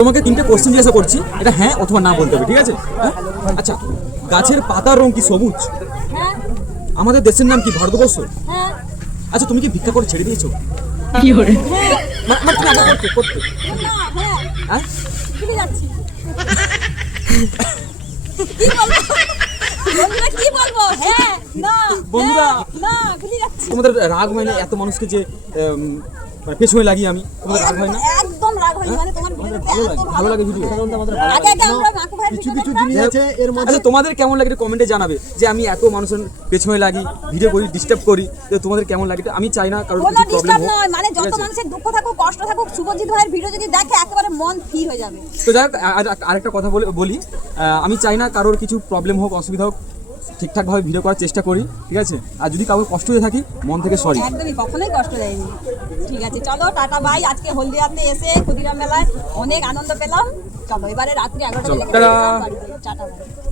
তোমাকে তিনটে কোশ্চেন জিজ্ঞাসা করছি এটা হ্যাঁ অথবা না বলতে হবে ঠিক আছে? হ্যাঁ? আচ্ছা গাছের পাতার রং কি সবুজ? হ্যাঁ। আমাদের দেশের নাম কি ভারতবর্ষ? হ্যাঁ। আচ্ছা তুমি কি ভিক্ষা করে ছেড়ে দিয়েছ? হ্যাঁ। মা- মা, তুমি আগে করতে করতে। না হ্যাঁ। হ্যাঁ? ভুলে যাচ্ছি। কি বলব? বন্ধুরা কি বলব? হ্যাঁ না বন্ধুরা। হ্যাঁ, না ভুলে যাচ্ছি। তোমাদের রাগ হয় না এত মানুষকে যে মানে পেছনে লাগি আমি। তোমাদের রাগ হয় না? একদম রাগ হয়নি মানে তোমার ভালো লাগে ভালো লাগে ভিডিও মাকু ভাই কিছু কিছু জিনিস আছে এর মধ্যে। আচ্ছা তোমাদের কেমন লাগে কমেন্টে জানাবে যে আমি এত মানুষের পেছনে লাগি ভিডিও করি ডিস্টার্ব করি তো তোমাদের কেমন লাগে আমি চাই না কারোর কোনো কিছু প্রবলেম নয় মানে যত মানুষের দুঃখ থাকুক কষ্ট থাকুক শুভজিৎ ভাইয়ের ভিডিও যদি দেখে একেবারে মন ফ্রি হয়ে যাবে। তো যাই হোক, আরেকটা কথা বলে বলি আমি চাই না কারোর কিছু প্রবলেম হোক অসুবিধা হোক ঠিকঠাকভাবে ভিডিও করার চেষ্টা করি ঠিক আছে? আর যদি কাউকে কষ্ট হয়ে থাকি মন থেকে সরি একদমই কখনোই কষ্ট দেয়নি। ঠিক আছে চলো টাটা বাই আজকে হলদিয়াতে এসে ক্ষুদিরাম মেলায় অনেক আনন্দ পেলাম। চলো এবারে রাত্রি এগারোটা টাটা। Tata bye